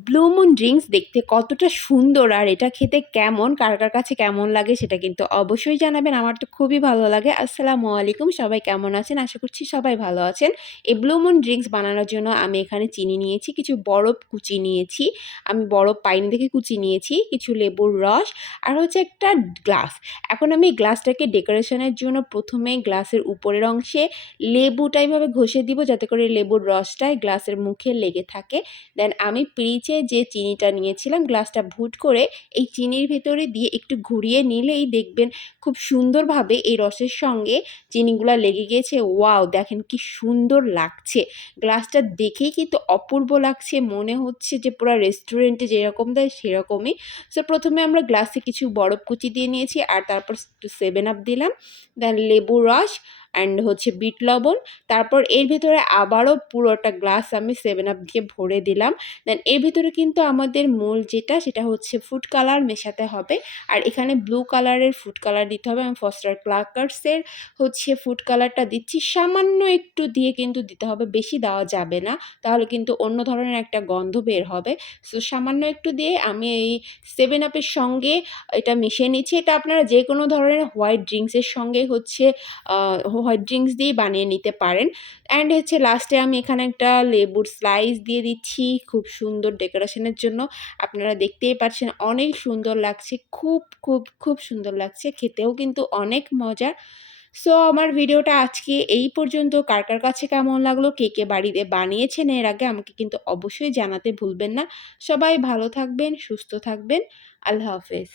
Blue moon drinks দেখতে কতটা সুন্দর আর এটা খেতে কেমন, কার কার কাছে কেমন লাগে সেটা কিন্তু অবশ্যই জানাবেন। আমার তো খুবই ভালো লাগে। আসসালামু আলাইকুম, সবাই কেমন আছেন? আশা করছি সবাই ভালো আছেন। এই ব্লুমুন ড্রিঙ্কস বানানোর জন্য আমি এখানে চিনি নিয়েছি, কিছু বরফ কুচি নিয়েছি, আমি বরফ পাইনি দেখে কুচি নিয়েছি, কিছু লেবুর রস আর হচ্ছে একটা গ্লাস। এখন আমি গ্লাসটাকে ডেকোরেশনের জন্য প্রথমে গ্লাসের উপরের অংশে লেবুটা এইভাবে ঘষে দিব যাতে করে লেবুর রসটা গ্লাসের মুখে লেগে থাকে। দেন আমি পিরিচে যে চিনিটা নিয়েছিলাম গ্লাসটা ভুট করে এই চিনির ভেতরে দিয়ে একটু ঘুরিয়ে নিলেই দেখবেন খুব সুন্দরভাবে এই রসের সঙ্গে চিনিগুলা লেগে গিয়েছে ওয়াও, দেখেন কি সুন্দর লাগছে। গ্লাসটা দেখেই কিন্তু অপূর্ব লাগছে। মনে হচ্ছে যে পুরো রেস্টুরেন্টে যেরকম দেয় সেরকমই। সো প্রথমে আমরা গ্লাসে কিছু বরফ কুচি দিয়ে নিয়েছি আর তারপর সেভেন আপ দিলাম। দেন লেবু রস অ্যান্ড হচ্ছে বিট লবণ। তারপর এর ভেতরে আবারও পুরোটা গ্লাস আমি সেভেন আপ দিয়ে ভরে দিলাম। দেন এর ভেতরে কিন্তু আমাদের মূল যেটা, সেটা হচ্ছে ফুড কালার মেশাতে হবে। আর এখানে ব্লু কালারের ফুড কালার দিতে হবে। আমি ফস্টার ক্লাকার্সের হচ্ছে ফুড কালারটা দিচ্ছি। সামান্য একটু দিয়ে কিন্তু দিতে হবে, বেশি দেওয়া যাবে না। তাহলে কিন্তু অন্য ধরনের একটা গন্ধ বের হবে। সো সামান্য একটু দিয়ে আমি এই সেভেন আপের সঙ্গে এটা মিশিয়ে নিচ্ছি। এটা আপনারা যে কোনো ধরনের হোয়াইট ড্রিঙ্কসের সঙ্গে হচ্ছে হোয়াইট ড্রিঙ্কস দিয়েই বানিয়ে নিতে পারেন। অ্যান্ড হচ্ছে লাস্টে আমি এখানে একটা লেবুর স্লাইস দিয়ে দিচ্ছি, খুব সুন্দর ডেকোরেশনের জন্য। আপনারা দেখতেই পাচ্ছেন অনেক সুন্দর লাগছে, খুব খুব খুব সুন্দর লাগছে, খেতেও কিন্তু অনেক মজা সো আমার ভিডিওটা আজকে এই পর্যন্ত। কার কার কাছে কেমন লাগল, কে কে বাড়িতে বানিয়েছেন এর আগে আমাকে কিন্তু অবশ্যই জানাতে ভুলবেন না। সবাই ভালো থাকবেন, সুস্থ থাকবেন। আল্লাহ হাফেজ।